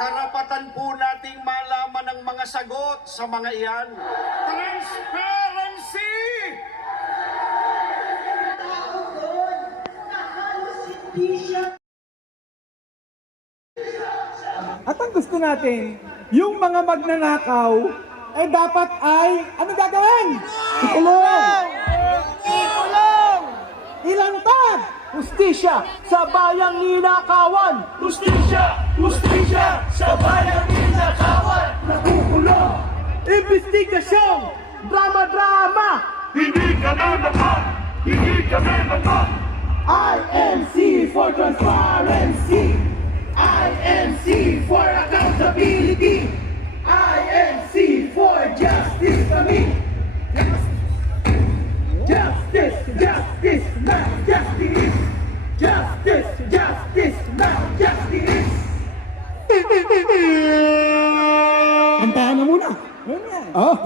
karapatan po nating malaman ang mga sagot sa mga iyan. Transparency! At ang gusto natin, yung mga magnanakaw, eh dapat ay, ano gagawin? Ikulong! Ikulong! Ilantad! Justisya sa bayang ninakawan! Justisya! Justisya! Sa bayang ninakawan! Nakukulong! Investigasyon! Drama-drama! Hindi kami naman! Hindi kami naman! INC for transparency! INC for accountability! Justice, justice, not justice! Kantahan na muna! Oh.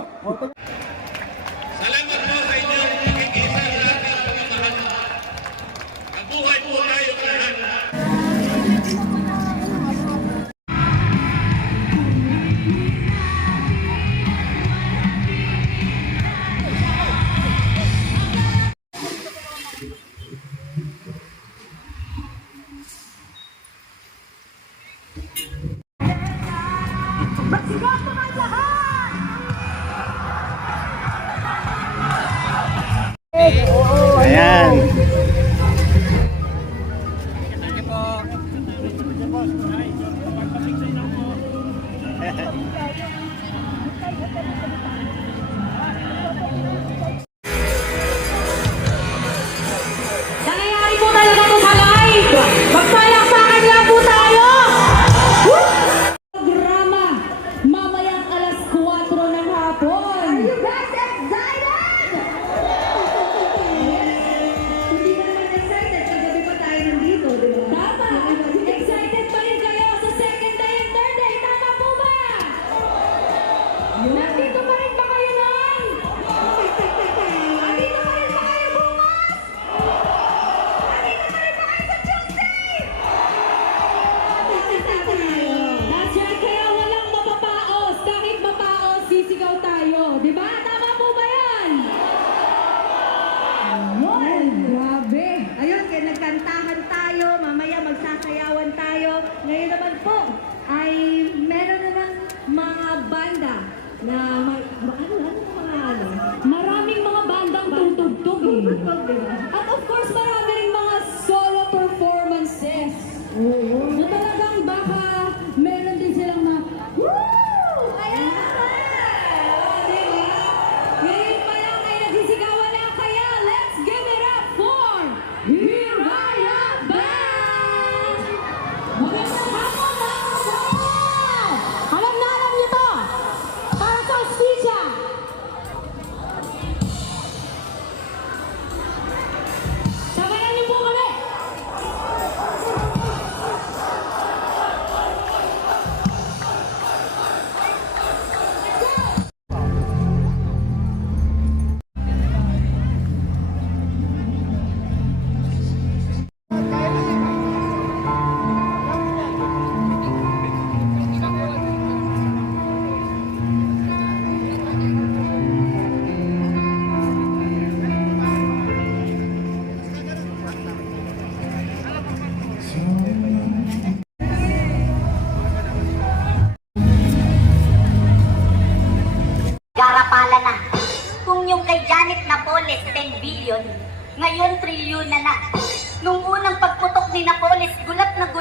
Ayan. Tampin. Garapala na. Kung yung kay Janet Napoles 10 billion, ngayon trilyon na na. Nung unang pagputok ni Napoles, gulat na.